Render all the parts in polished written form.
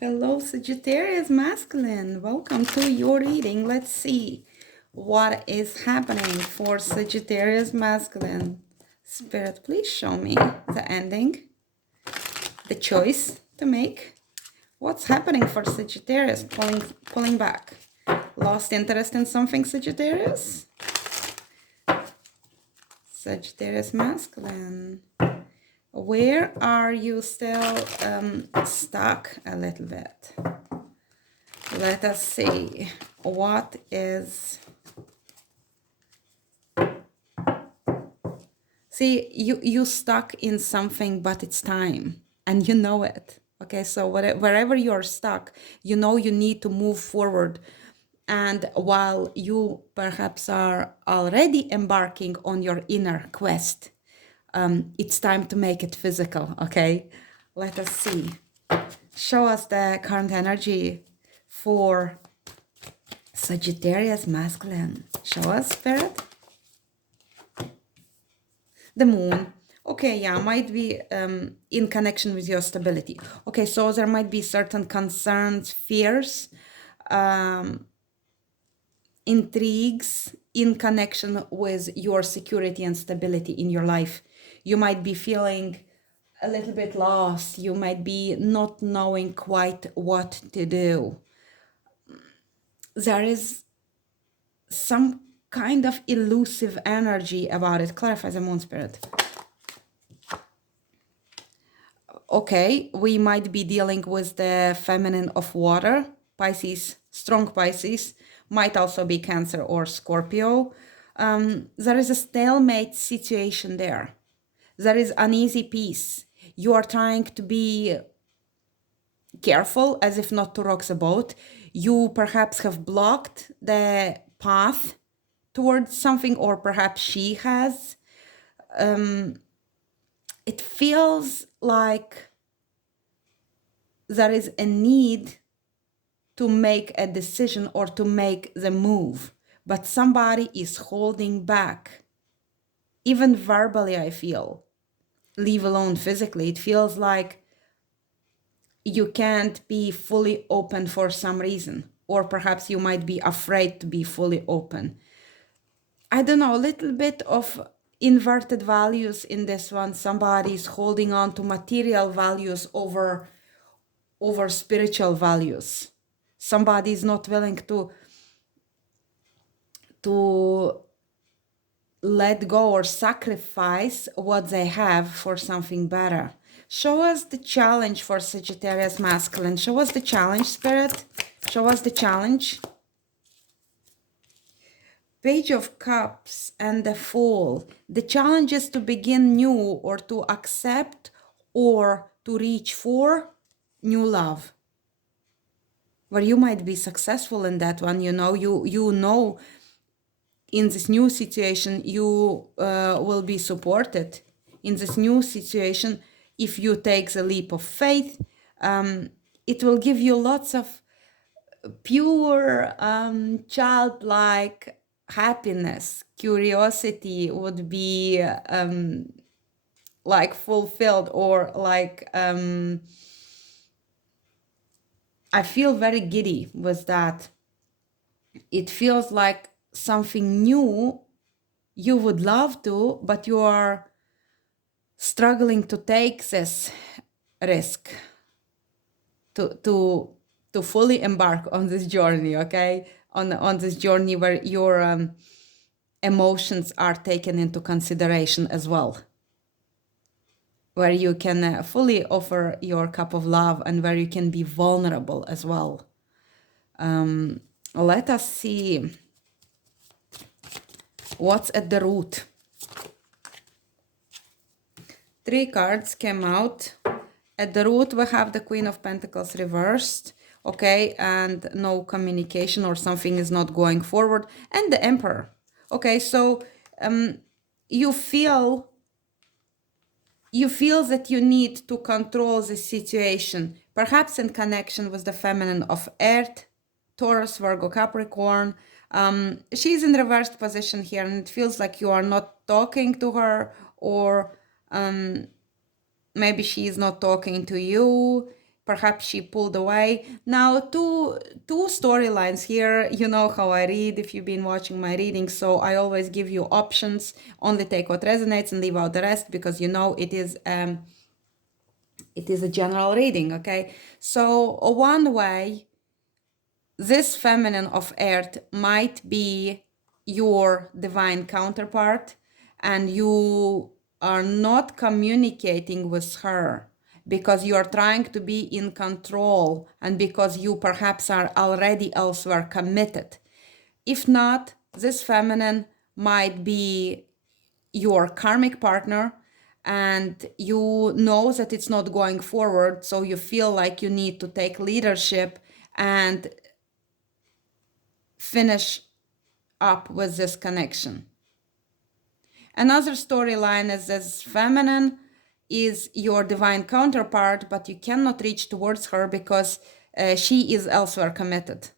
Hello, Sagittarius Masculine. Welcome to your reading. Let's see what is happening for Sagittarius Masculine. Spirit, please show me the ending, the choice to make. What's happening for Sagittarius? Pulling back. Lost interest in something, Sagittarius? Sagittarius Masculine. Where are you still stuck a little bit? Let us see. What is... See, you stuck in something, but it's time. And you know it. Okay, so wherever you're stuck, you know you need to move forward. And while you perhaps are already embarking on your inner quest, it's time to make it physical, okay? Let us see. Show us the current energy for Sagittarius Masculine. Show us, Spirit. The moon. Okay, yeah, might be in connection with your stability. Okay, so there might be certain concerns, fears, intrigues in connection with your security and stability in your life. You might be feeling a little bit lost. You might be not knowing quite what to do. There is some kind of elusive energy about it. Clarify the moon, Spirit. Okay, we might be dealing with the feminine of water, Pisces, strong Pisces, might also be Cancer or Scorpio. There is a stalemate situation there. There is uneasy peace. You are trying to be careful as if not to rock the boat. You perhaps have blocked the path towards something, or perhaps she has. It feels like there is a need to make a decision or to make the move, but somebody is holding back. Even verbally, I feel, leave alone physically. It feels like you can't be fully open for some reason, or perhaps you might be afraid to be fully open. I don't know, a little bit of inverted values in this one. Somebody is holding on to material values over spiritual values. Somebody is not willing to let go or sacrifice what they have for something better. Show us the challenge for Sagittarius Masculine. Show us the challenge, Spirit. Show us the challenge. Page of Cups and the Fool. The challenge is to begin new, or to accept, or to reach for new love. Where you might be successful in that one, you know in this new situation you will be supported. In this new situation, if you take the leap of faith, it will give you lots of pure childlike happiness. Curiosity would be like fulfilled, or like I feel very giddy with that. It feels like something new you would love to, but you are struggling to take this risk to fully embark on this journey, okay? On this journey where your emotions are taken into consideration as well, where you can fully offer your cup of love, and where you can be vulnerable as well. Let us see what's at the root. 3 cards came out. At the root, we have the Queen of Pentacles reversed, okay, and no communication, or something is not going forward, and the Emperor. Okay, so you feel that you need to control the situation, perhaps in connection with the feminine of Earth, Taurus, Virgo, Capricorn. She's in reversed position here, and it feels like you are not talking to her, or maybe she is not talking to you. Perhaps she pulled away. Now, two storylines here. You know how I read if you've been watching my reading. So I always give you options. Only take what resonates and leave out the rest, because you know it is a general reading, okay? So one way, this feminine of earth might be your divine counterpart, and you are not communicating with her because you are trying to be in control, and because you perhaps are already elsewhere committed. If not, this feminine might be your karmic partner, and you know that it's not going forward, so you feel like you need to take leadership and finish up with this connection. Another storyline is this feminine is your divine counterpart, but you cannot reach towards her because she is elsewhere committed.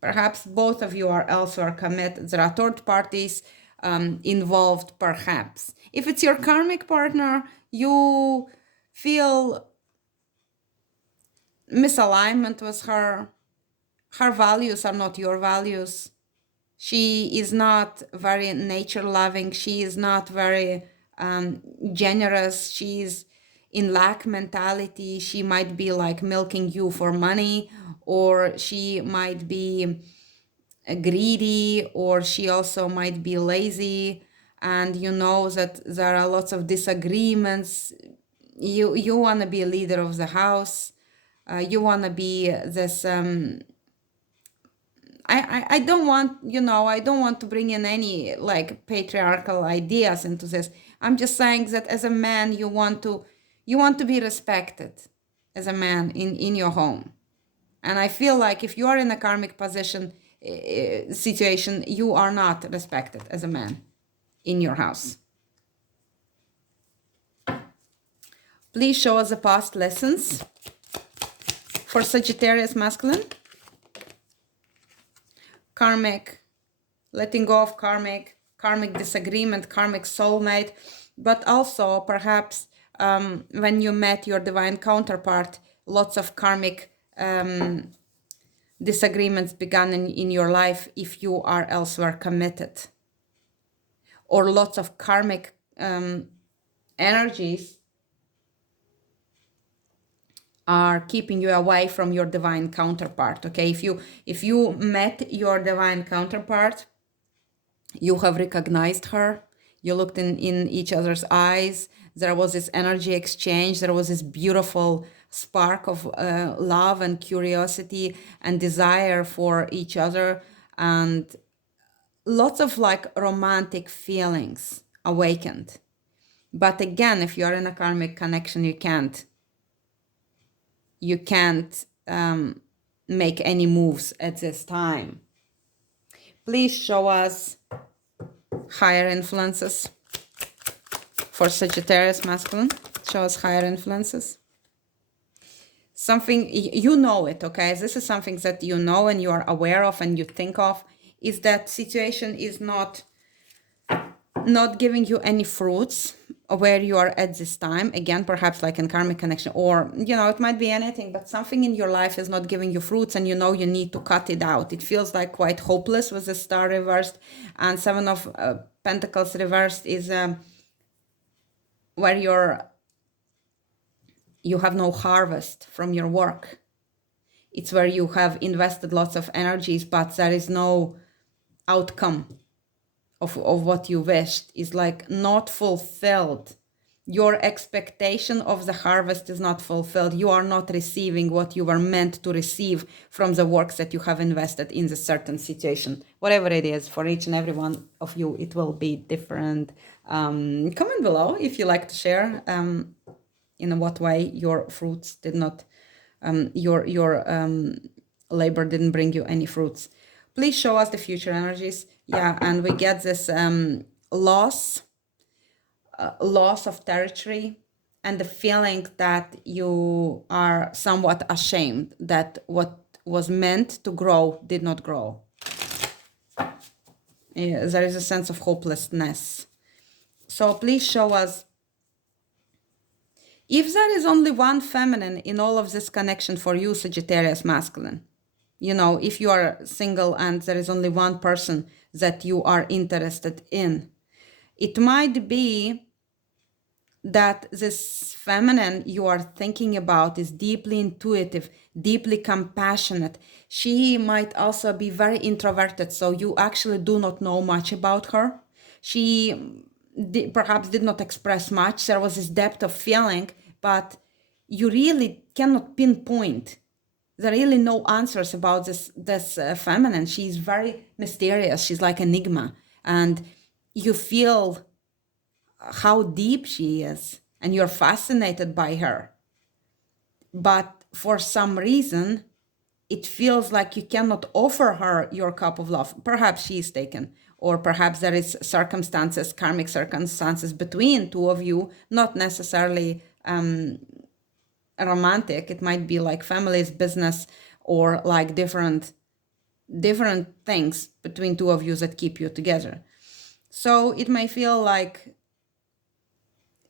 Perhaps both of you are elsewhere committed. There are third parties involved, perhaps. If it's your karmic partner, you feel misalignment with her. Her values are not your values. She is not very nature loving. She is not very generous. She's in lack mentality. She might be like milking you for money, or she might be greedy, or she also might be lazy. And you know that there are lots of disagreements. You want to be a leader of the house. You want to be this I don't want, I don't want to bring in any like patriarchal ideas into this. I'm just saying that as a man, you want to be respected as a man in your home. And I feel like if you are in a karmic position, situation, you are not respected as a man in your house. Please show us the past lessons for Sagittarius masculine. Karmic, letting go of karmic disagreement, karmic soulmate, but also perhaps when you met your divine counterpart, lots of karmic disagreements began in your life if you are elsewhere committed, or lots of karmic energies are keeping you away from your divine counterpart. Okay, if you met your divine counterpart, you have recognized her, you looked in each other's eyes, there was this energy exchange, there was this beautiful spark of love and curiosity and desire for each other, and lots of like romantic feelings awakened. But again, if you're in a karmic connection, you can't make any moves at this time. Please show us higher influences for Sagittarius masculine. Show us higher influences. Something, you know it, okay? This is something that you know and you are aware of and you think of, is that situation is not giving you any fruits where you are at this time. Again, perhaps like in karmic connection, or it might be anything, but something in your life is not giving you fruits, and you need to cut it out. It feels like quite hopeless with the star reversed, and Seven of Pentacles reversed is where you have no harvest from your work. It's where you have invested lots of energies, but there is no outcome of what you wished, is like not fulfilled. Your expectation of the harvest is not fulfilled. You are not receiving what you were meant to receive from the works that you have invested in the certain situation. Whatever it is, for each and every one of you, it will be different. Comment below if you like to share in what way your fruits did not, your labor didn't bring you any fruits. Please show us the future energies. Yeah, and we get this loss of territory, and the feeling that you are somewhat ashamed that what was meant to grow did not grow. Yeah, there is a sense of hopelessness. So please show us If there is only one feminine in all of this connection for you, Sagittarius masculine, if you are single and there is only one person that you are interested in, it might be that this feminine you are thinking about is deeply intuitive, deeply compassionate. She might also be very introverted, so you actually do not know much about her. She perhaps did not express much. There was this depth of feeling, but you really cannot pinpoint. There are really no answers about this feminine. She's very mysterious. She's like enigma, and you feel how deep she is and you're fascinated by her. But for some reason, it feels like you cannot offer her your cup of love. Perhaps she is taken, or perhaps there is circumstances, karmic circumstances between two of you, not necessarily romantic. It might be like families, business, or like different things between two of you that keep you together. So it may feel like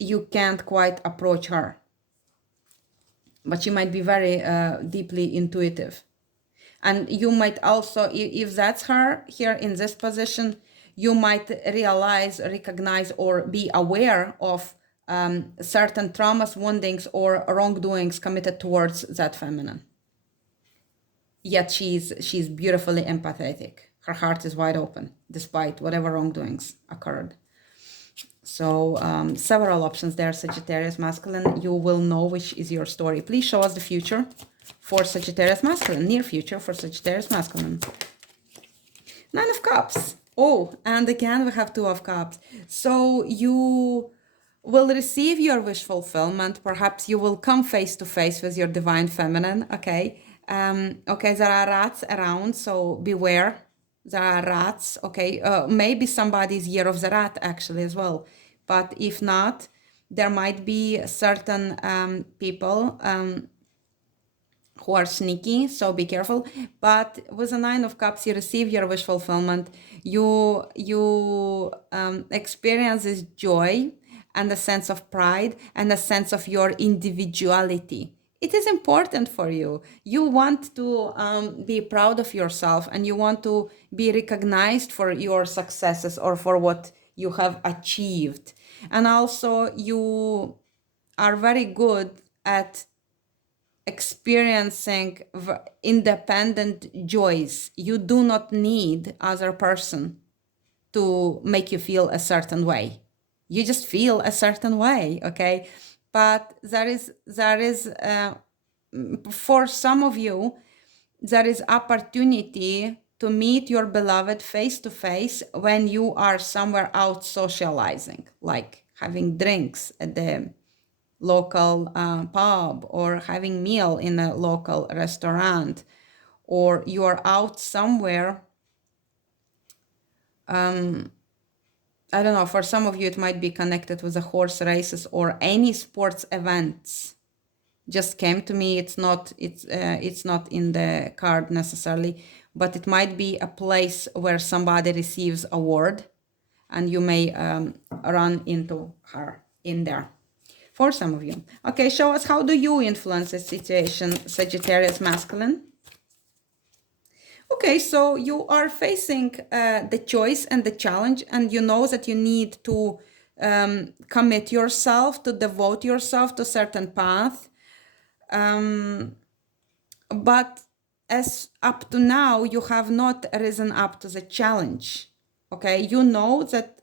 you can't quite approach her, but she might be very deeply intuitive. And you might also, if that's her here in this position, you might realize, recognize, or be aware of certain traumas, woundings, or wrongdoings committed towards that feminine. Yet she's beautifully empathetic. Her heart is wide open, despite whatever wrongdoings occurred. So several options there, Sagittarius masculine. You will know which is your story. Please show us the future for Sagittarius masculine, near future for Sagittarius masculine. Nine of Cups. Oh, and again we have Two of Cups. So you will receive your wish fulfillment. Perhaps you will come face to face with your divine feminine. Okay. Okay, there are rats around, so beware. There are rats. Okay, maybe somebody's year of the rat actually as well. But if not, there might be certain people who are sneaky, so be careful. But with the Nine of Cups, you receive your wish fulfillment. You experience this joy and a sense of pride and a sense of your individuality. It is important for you. You want to be proud of yourself, and you want to be recognized for your successes or for what you have achieved. And also you are very good at experiencing independent joys. You do not need other person to make you feel a certain way. You just feel a certain way, okay? But there is for some of you, there is opportunity to meet your beloved face to face when you are somewhere out socializing, like having drinks at the local pub, or having meal in a local restaurant, or you are out somewhere. I don't know, for some of you it might be connected with the horse races or any sports events. Just came to me. It's not in the card necessarily, but it might be a place where somebody receives award and you may run into her in there. For some of you. Okay, show us, how do you influence the situation, Sagittarius masculine? Okay, so you are facing the choice and the challenge, and you know that you need to commit yourself, to devote yourself to a certain path. But as up to now, you have not risen up to the challenge. Okay, you know that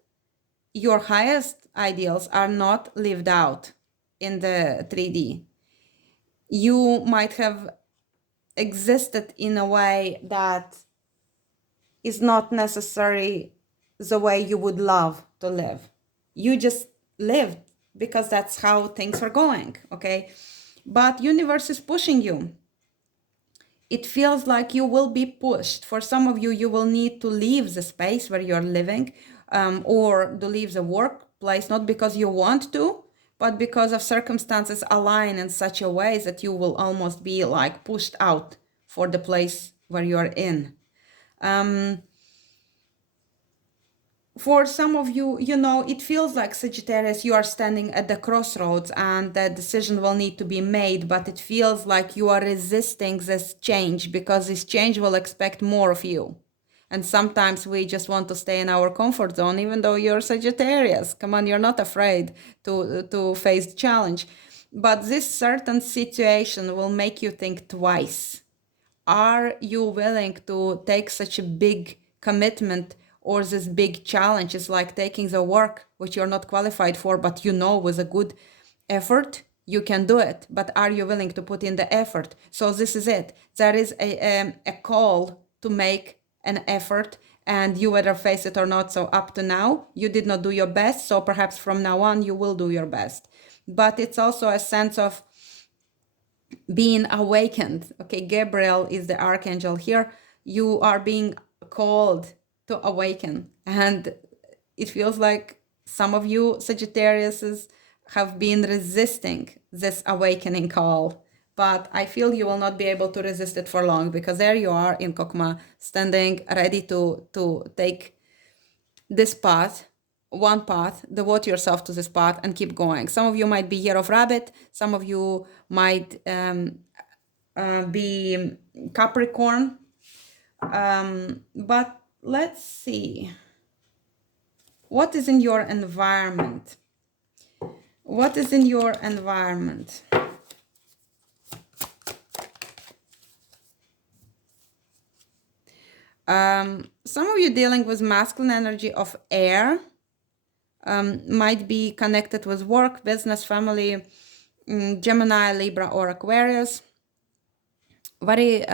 your highest ideals are not lived out in the 3D. You might have existed in a way that is not necessarily the way you would love to live. You just lived because that's how things are going, okay? But universe is pushing you. It feels like you will be pushed. For some of you, you will need to leave the space where you're living, or to leave the workplace, not because you want to, but because of circumstances align in such a way that you will almost be like pushed out for the place where you're in. for some of you, you know, it feels like Sagittarius, you are standing at the crossroads and the decision will need to be made, but it feels like you are resisting this change because this change will expect more of you. And sometimes we just want to stay in our comfort zone, even though you're Sagittarius. Come on, you're not afraid to face the challenge. But this certain situation will make you think twice. Are you willing to take such a big commitment or this big challenge? Is like taking the work which you're not qualified for, but you know with a good effort you can do it. But are you willing to put in the effort? So this is it. There is a call to make an effort, and you whether face it or not. So up to now you did not do your best, so perhaps from now on you will do your best. But it's also a sense of being awakened. Okay, Gabriel is the archangel here. You are being called to awaken, and it feels like some of you Sagittariuses have been resisting this awakening call, but I feel you will not be able to resist it for long, because there you are in Kokma, standing ready to take this path, one path, devote yourself to this path and keep going. Some of you might be Year of Rabbit, some of you might be Capricorn, but let's see. What is in your environment? What is in your environment? Some of you dealing with masculine energy of air, might be connected with work, business, family, Gemini, Libra, or Aquarius. Very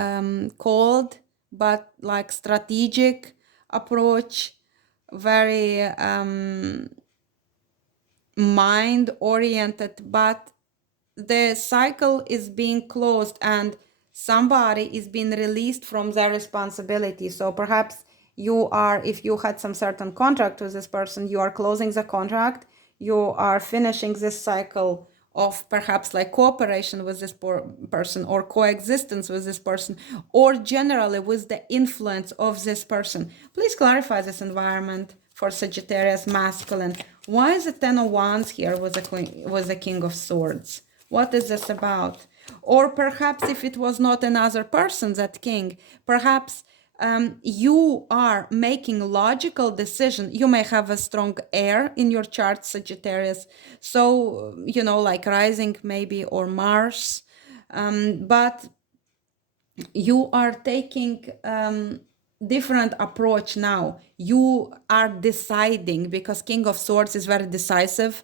cold, but like strategic approach, very mind-oriented, but the cycle is being closed and somebody is being released from their responsibility. So perhaps you are, if you had some certain contract with this person, you are closing the contract, you are finishing this cycle of perhaps like cooperation with this person or coexistence with this person, or generally with the influence of this person. Please clarify this environment for Sagittarius masculine. Why is the Ten of Wands here with the King of Swords? What is this about? Or perhaps if it was not another person, that king, perhaps you are making logical decision. You may have a strong air in your chart, Sagittarius. So, you know, like rising maybe, or Mars. But you are taking different approach now. You are deciding, because King of Swords is very decisive,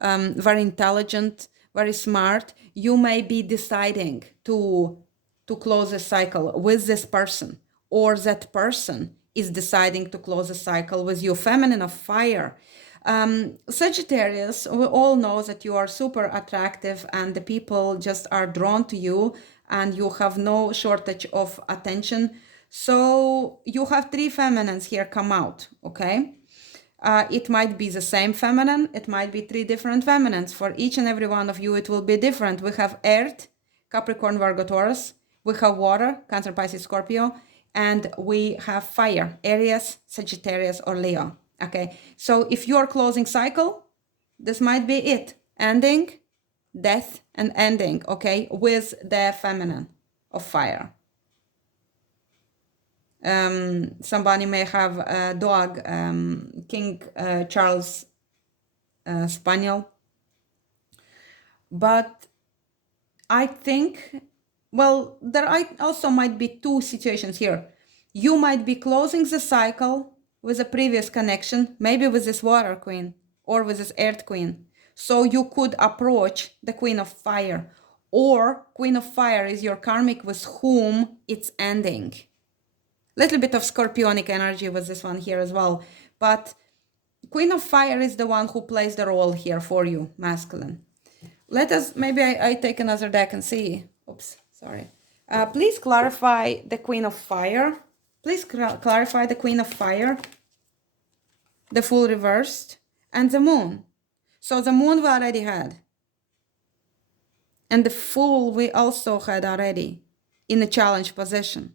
very intelligent, very smart. You may be deciding to close a cycle with this person, or that person is deciding to close a cycle with you. Feminine of fire. Sagittarius, we all know that you are super attractive and the people just are drawn to you, and you have no shortage of attention. So you have three feminines here come out, okay? It might be the same feminine, it might be three different feminines. For each and every one of you, it will be different. We have Earth, Capricorn, Virgo, Taurus. We have water, Cancer, Pisces, Scorpio. And we have fire, Aries, Sagittarius, or Leo. Okay, so if you are closing cycle, this might be it. Ending, death, and ending, okay, with the feminine of fire. Somebody may have a dog, King Charles Spaniel. But I think, well, there also might be two situations here. You might be closing the cycle with a previous connection, maybe with this water queen or with this earth queen. So you could approach the Queen of Fire, or Queen of Fire is your karmic with whom it's ending. Little bit of scorpionic energy with this one here as well. But Queen of Fire is the one who plays the role here for you, masculine. Let us, maybe I take another deck and see. Oops, sorry. Please clarify the Queen of Fire. Please clarify the Queen of Fire. The Fool reversed. And the Moon. So the Moon we already had. And the Fool we also had already in a challenge position.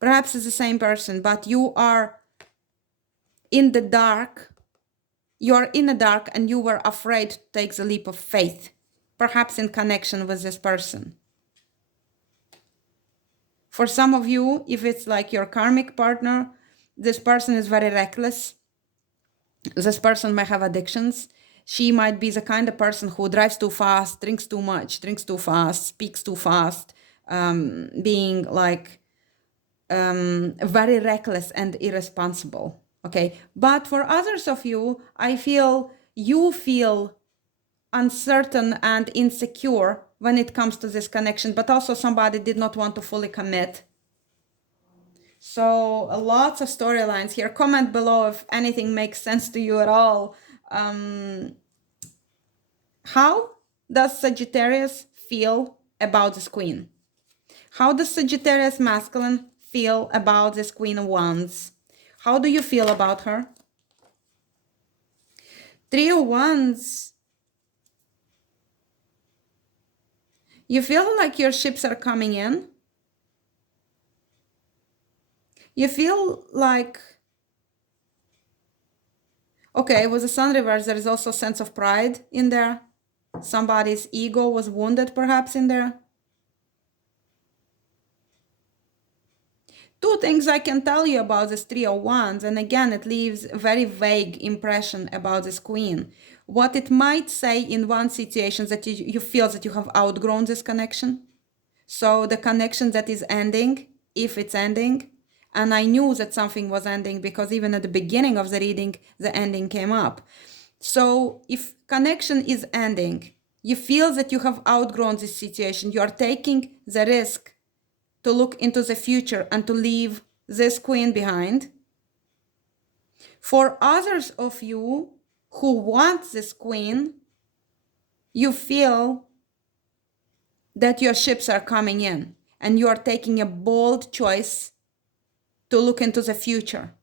Perhaps it's the same person, but you are in the dark. You're in the dark and you were afraid to take the leap of faith, perhaps in connection with this person. For some of you, if it's like your karmic partner, this person is very reckless. This person may have addictions. She might be the kind of person who drives too fast, drinks too much, drinks too fast, speaks too fast, being like very reckless and irresponsible. Okay. But for others of you, I feel you feel uncertain and insecure when it comes to this connection, but also somebody did not want to fully commit. So lots of storylines here. Comment below if anything makes sense to you at all. How does Sagittarius feel about this queen? How does Sagittarius masculine feel about this Queen of Wands? How do you feel about her? Three of Wands. You feel like your ships are coming in. You feel like, okay, with the Sun reverse, there is also a sense of pride in there. Somebody's ego was wounded perhaps in there. Two things I can tell you about this Three of Wands, and again, it leaves a very vague impression about this queen. What it might say in one situation that you feel that you have outgrown this connection. So the connection that is ending, if it's ending, and I knew that something was ending because even at the beginning of the reading, the ending came up. So if connection is ending, you feel that you have outgrown this situation, you are taking the risk to look into the future and to leave this queen behind. For others of you who want this queen, you feel that your ships are coming in and you are taking a bold choice to look into the future.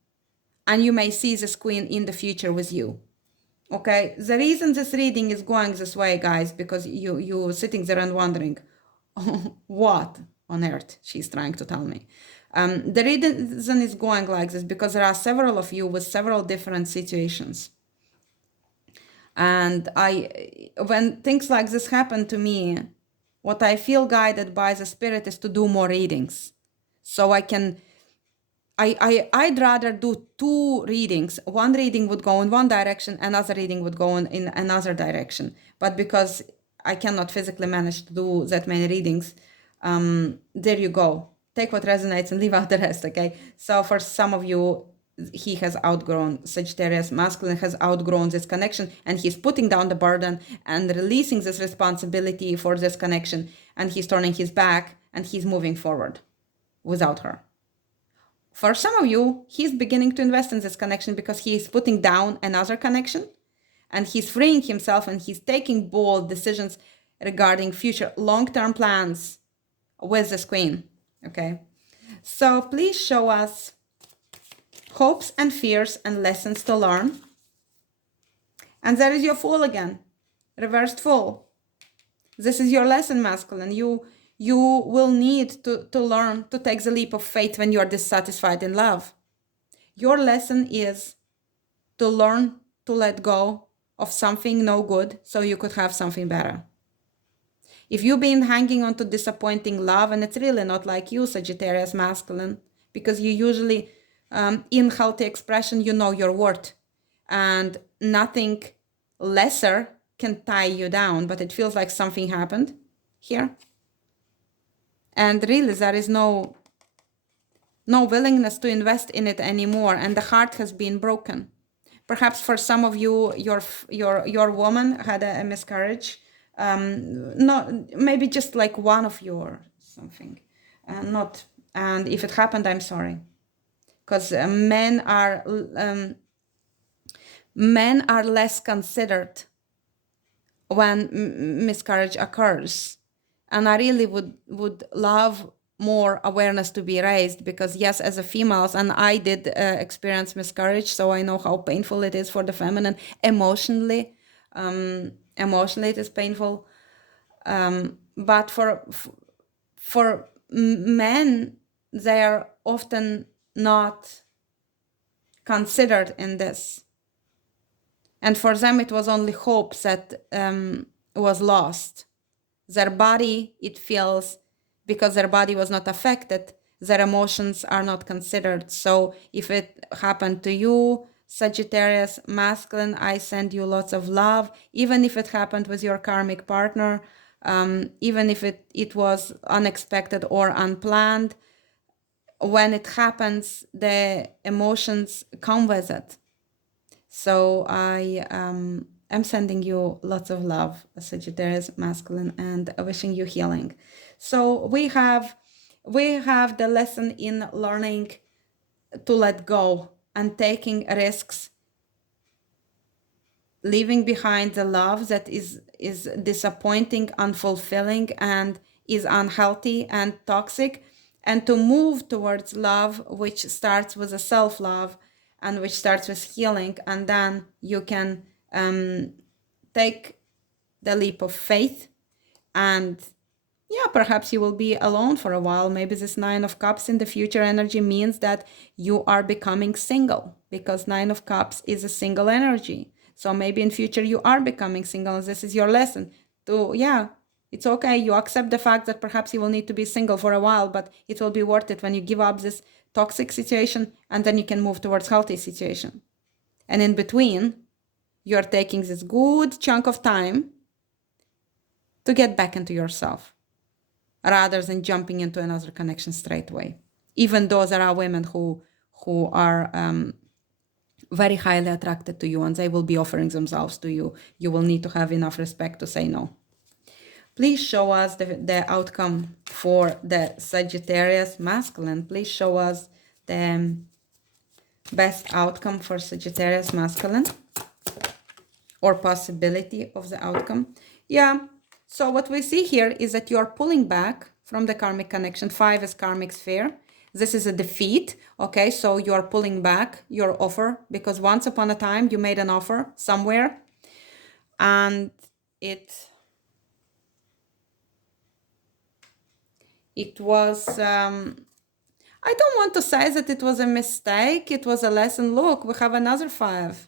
And you may see this queen in the future with you. Okay, the reason this reading is going this way, guys, because you sitting there and wondering, what on earth she's trying to tell me. The reason is going like this because there are several of you with several different situations. And when things like this happen to me, what I feel guided by the spirit is to do more readings. So I'd rather do two readings. One reading would go in one direction, another reading would go in another direction. But because I cannot physically manage to do that many readings, there you go. Take what resonates and leave out the rest, okay? So for some of you, he has outgrown, Sagittarius masculine has outgrown this connection, and he's putting down the burden and releasing this responsibility for this connection, and he's turning his back and he's moving forward without her. For some of you, he's beginning to invest in this connection because he is putting down another connection and he's freeing himself and he's taking bold decisions regarding future long-term plans with this queen. Okay, so please show us hopes and fears and lessons to learn. And there is your Fool again, reversed Fool. This is your lesson, masculine. You will need to learn to take the leap of faith when you are dissatisfied in love. Your lesson is to learn to let go of something no good so you could have something better. If you've been hanging on to disappointing love, and it's really not like you, Sagittarius masculine, because you usually, in healthy expression, you know your worth, and nothing lesser can tie you down, but it feels like something happened here. And really, there is no willingness to invest in it anymore, and the heart has been broken. Perhaps for some of you, your woman had a miscarriage. Not maybe just like one of you or something. Not, and if it happened, I'm sorry, because men are less considered when miscarriage occurs. And I really would love more awareness to be raised, because yes, as a female, and I did experience miscarriage, so I know how painful it is for the feminine. Emotionally it is painful. But for men, they are often not considered in this. And for them, it was only hope that was lost. Their body, it feels, because their body was not affected, their emotions are not considered. So if it happened to you, Sagittarius masculine, I send you lots of love. Even if it happened with your karmic partner, even if it was unexpected or unplanned, when it happens, the emotions come with it. So I am sending you lots of love, Sagittarius masculine, and wishing you healing. So we have the lesson in learning to let go and taking risks, leaving behind the love that is disappointing, unfulfilling, and is unhealthy and toxic, and to move towards love, which starts with a self-love and which starts with healing. And then you can take the leap of faith, and yeah, perhaps you will be alone for a while. Maybe this Nine of Cups in the future energy means that you are becoming single, because Nine of Cups is a single energy. So maybe in future you are becoming single, and this is your lesson to, yeah, it's okay. You accept the fact that perhaps you will need to be single for a while, but it will be worth it when you give up this toxic situation, and then you can move towards healthy situation. And in between, you're taking this good chunk of time to get back into yourself, rather than jumping into another connection straight away. Even though there are women who are very highly attracted to you, and they will be offering themselves to you, you will need to have enough respect to say no. Please show us the outcome for the Sagittarius masculine. Please show us the best outcome for Sagittarius masculine, or possibility of the outcome. Yeah, so what we see here is that you're pulling back from the karmic connection. 5 is karmic sphere. This is a defeat, okay? So you're pulling back your offer, because once upon a time you made an offer somewhere, and it was, I don't want to say that it was a mistake, it was a lesson. Look, we have another 5.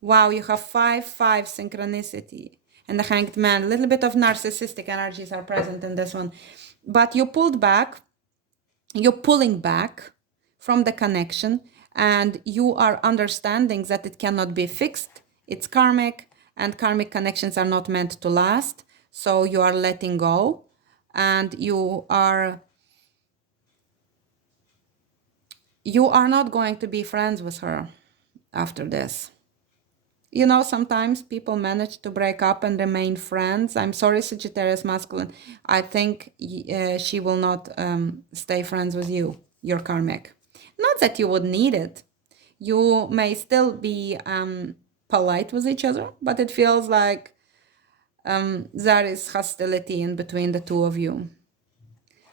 Wow, you have 5 synchronicity. And the Hanged Man, a little bit of narcissistic energies are present in this one. But you pulled back, you're pulling back from the connection, and you are understanding that it cannot be fixed. It's karmic, and karmic connections are not meant to last. So you are letting go, and you are not going to be friends with her after this. You know, sometimes people manage to break up and remain friends. I'm sorry, Sagittarius masculine. I think she will not stay friends with you, your karmic. Not that you would need it. You may still be polite with each other, but it feels like there is hostility in between the two of you.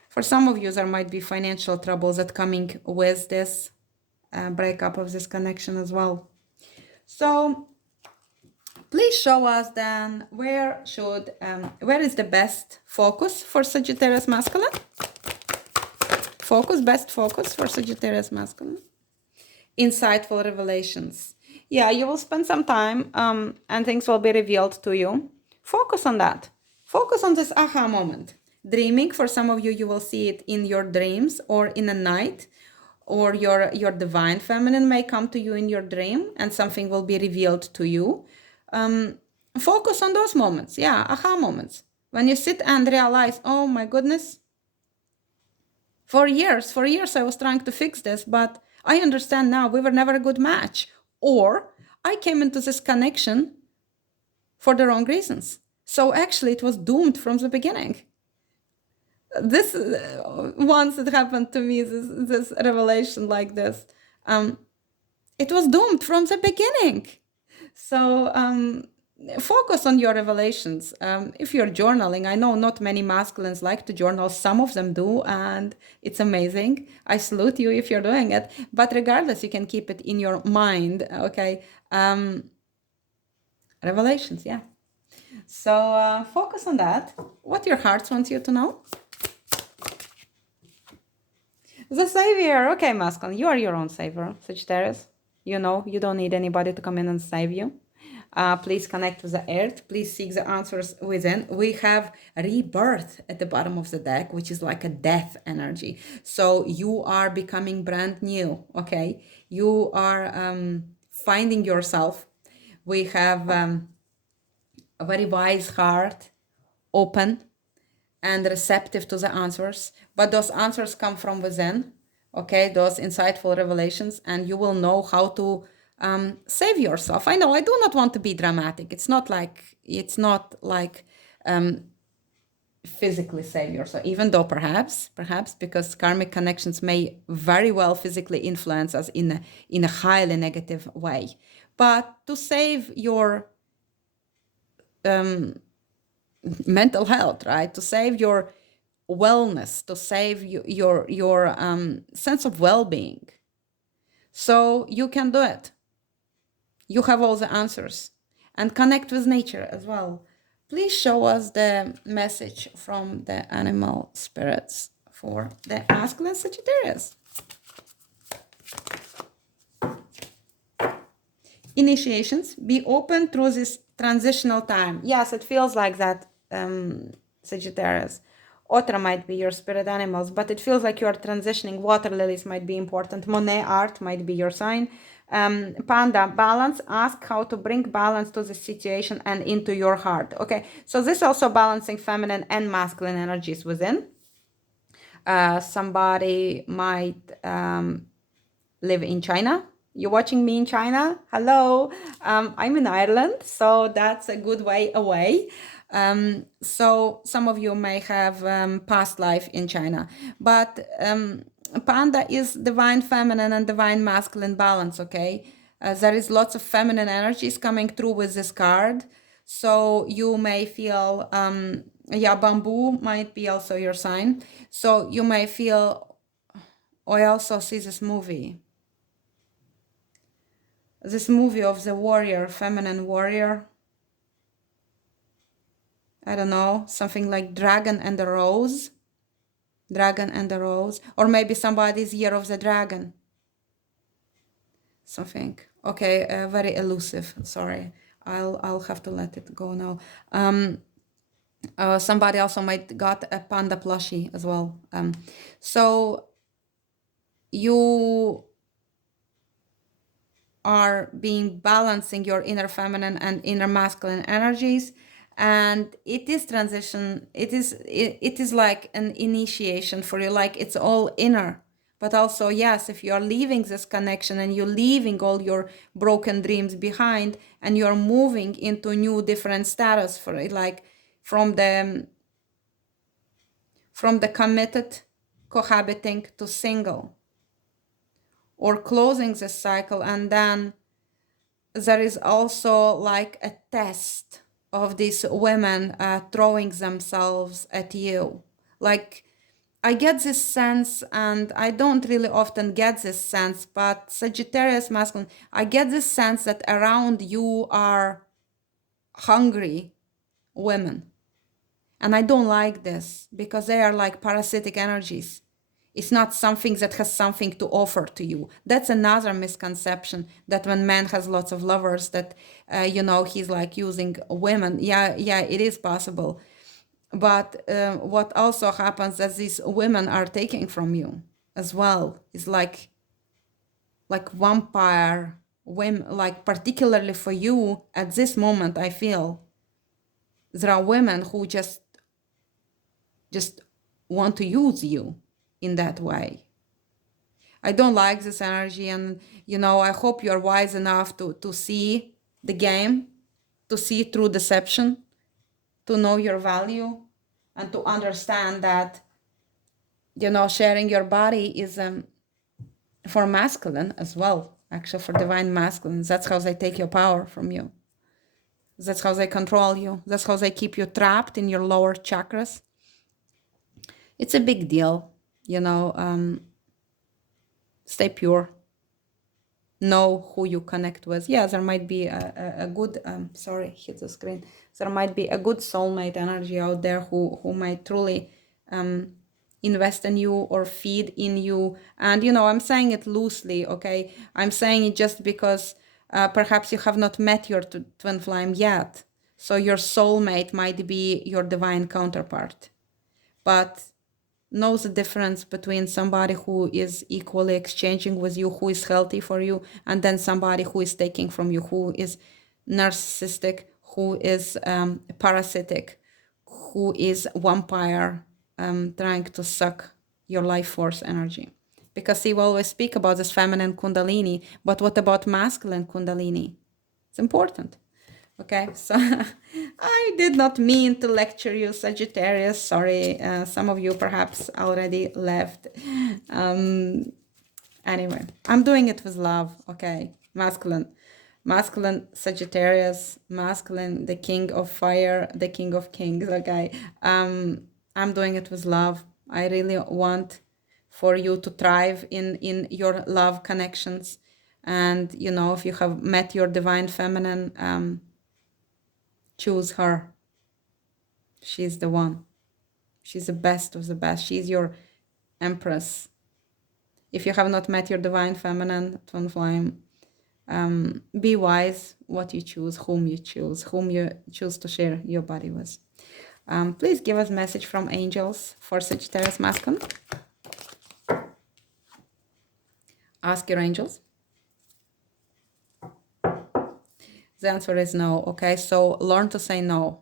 For some of you, there might be financial troubles that coming with this breakup of this connection as well. So please show us then where is the best focus for Sagittarius masculine? Best focus for Sagittarius masculine. Insightful revelations. Yeah, you will spend some time and things will be revealed to you. Focus on that. Focus on this aha moment. Dreaming, for some of you, you will see it in your dreams or in a night, or your divine feminine may come to you in your dream and something will be revealed to you. Focus on those moments. Yeah, aha moments. When you sit and realize, oh my goodness, for years I was trying to fix this, but I understand now we were never a good match. Or I came into this connection for the wrong reasons. So actually it was doomed from the beginning. This once it happened to me, this revelation like this, it was doomed from the beginning. So focus on your revelations. If you're journaling, I know not many masculines like to journal. Some of them do, and it's amazing. I salute you if you're doing it. But regardless, you can keep it in your mind, okay? Revelations, yeah. So focus on that. What your heart wants you to know. The savior. Okay, masculine, you are your own savior, Sagittarius. You know, you don't need anybody to come in and save you. Please connect with the earth. Please seek the answers within. We have rebirth at the bottom of the deck, which is like a death energy. So you are becoming brand new, okay? You are finding yourself. We have a very wise heart, open and receptive to the answers. But those answers come from within, okay? Those insightful revelations, and you will know how to save yourself. I know I do not want to be dramatic. It's not like physically save yourself, even though perhaps because karmic connections may very well physically influence us in a highly negative way. But to save your mental health, right? To save your wellness, to save your sense of well-being. So you can do it. You have all the answers. And connect with nature as well. Please show us the message from the animal spirits for the masculine Sagittarius. Initiations, be open through this transitional time. Yes, it feels like that, Sagittarius. Otter might be your spirit animals, but it feels like you are transitioning. Water lilies might be important. Monet art might be your sign. Panda, balance. Ask how to bring balance to the situation and into your heart. Okay, so this also balancing feminine and masculine energies within. Somebody might live in China. You're watching me in China? Hello. I'm in Ireland, so that's a good way away. So some of you may have past life in China, but Panda is divine feminine and divine masculine balance, okay? There is lots of feminine energies coming through with this card. So you may feel, bamboo might be also your sign. So you may feel, I also see this movie of the warrior, feminine warrior. I don't know, something like Dragon and the Rose. Dragon and the Rose. Or maybe somebody's Year of the Dragon. Something. Okay, very elusive. Sorry. I'll have to let it go now. Somebody also might got a panda plushie as well. So you are balancing your inner feminine and inner masculine energies, and it is transition. It is like an initiation for you, like it's all inner. But also, yes, if you are leaving this connection and you're leaving all your broken dreams behind and you're moving into new different status for it, like from the committed cohabiting to single, or closing the cycle, and then there is also like a test of these women throwing themselves at you. Like, I get this sense, and I don't really often get this sense, but Sagittarius masculine, I get this sense that around you are hungry women. And I don't like this because they are like parasitic energies. It's not something that has something to offer to you. That's another misconception, that when man has lots of lovers, that, he's like using women. Yeah, it is possible. But what also happens that these women are taking from you as well is like vampire women, like particularly for you at this moment, I feel there are women who just want to use you in that way. I don't like this energy, and I hope you're wise enough to see the game, to see through deception, to know your value, and to understand that sharing your body is for masculine as well, actually for divine masculine. That's how they take your power from you. That's how they control you. That's how they keep you trapped in your lower chakras. It's a big deal, stay pure. Know who you connect with. Yeah, there might be a good, sorry, hit the screen. There might be a good soulmate energy out there who might truly invest in you or feed in you. And you know, I'm saying it loosely, okay? I'm saying it just because perhaps you have not met your twin flame yet. So your soulmate might be your divine counterpart. But know the difference between somebody who is equally exchanging with you, who is healthy for you, and then somebody who is taking from you, who is narcissistic, who is parasitic, who is vampire, trying to suck your life force energy. Because we always speak about this feminine kundalini, but what about masculine kundalini? It's important. Okay, so I did not mean to lecture you, Sagittarius. Sorry, some of you perhaps already left. Anyway, I'm doing it with love. Okay, masculine Sagittarius, masculine, the king of fire, the king of kings. Okay, I'm doing it with love. I really want for you to thrive in your love connections. And you know, if you have met your divine feminine, choose her. She's the one. She's the best of the best. She's your empress. If you have not met your divine feminine twin flame, be wise what you choose, whom you choose to share your body with. Please give us a message from angels for Sagittarius masculine. Ask your angels. The answer is no. Okay, so learn to say no.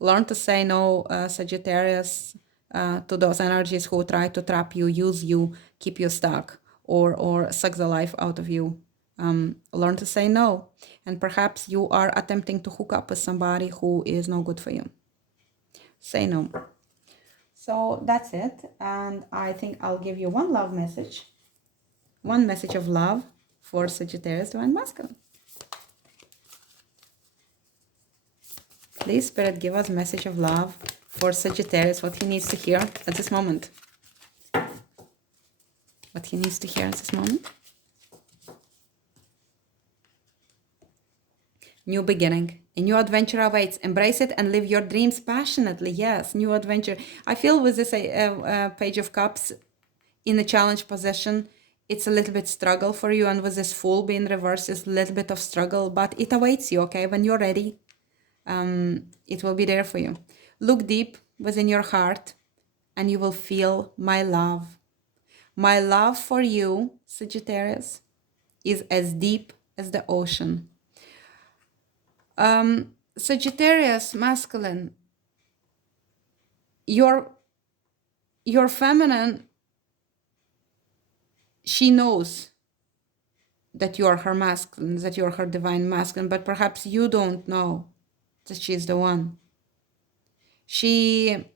Learn to say no, Sagittarius, to those energies who try to trap you, use you, keep you stuck, or suck the life out of you. Learn to say no. And perhaps you are attempting to hook up with somebody who is no good for you. Say no. So that's it. And I think I'll give you one love message. One message of love for Sagittarius Divine Masculine. Please, Spirit, give us a message of love for Sagittarius, what he needs to hear at this moment. What he needs to hear at this moment. New beginning. A new adventure awaits. Embrace it and live your dreams passionately. Yes, new adventure. I feel with this Page of Cups in the challenge position, it's a little bit struggle for you. And with this Fool being reversed, it's a little bit of struggle. But it awaits you, okay? When you're ready, it will be there for you. Look deep within your heart and you will feel my love. My love for you, Sagittarius, is as deep as the ocean. Sagittarius masculine, your feminine, she knows that you are her masculine, that you are her divine masculine, but perhaps you don't know that she's the one. She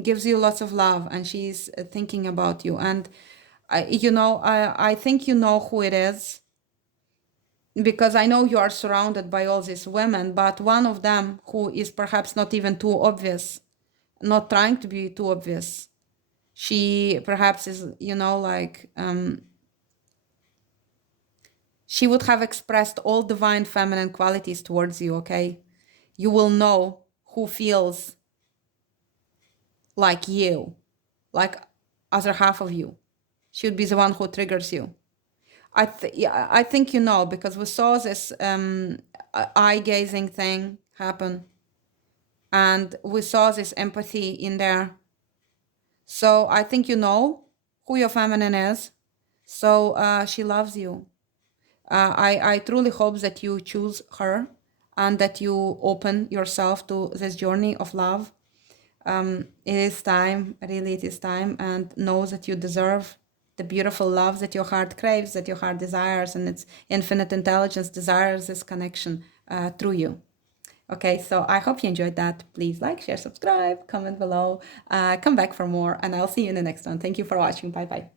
gives you lots of love and she's thinking about you. And I think you know who it is, because I know you are surrounded by all these women, but one of them who is perhaps not even too obvious, not trying to be too obvious, she perhaps is, she would have expressed all divine feminine qualities towards you, okay? You will know who feels like you, like other half of you. She would be the one who triggers you. I think you know, because we saw this eye-gazing thing happen. And we saw this empathy in there. So I think you know who your feminine is. So she loves you. I truly hope that you choose her and that you open yourself to this journey of love. It is time, really it is time, and know that you deserve the beautiful love that your heart craves, that your heart desires, and its infinite intelligence desires this connection through you. Okay, so I hope you enjoyed that. Please like, share, subscribe, comment below, come back for more, and I'll see you in the next one. Thank you for watching. Bye-bye.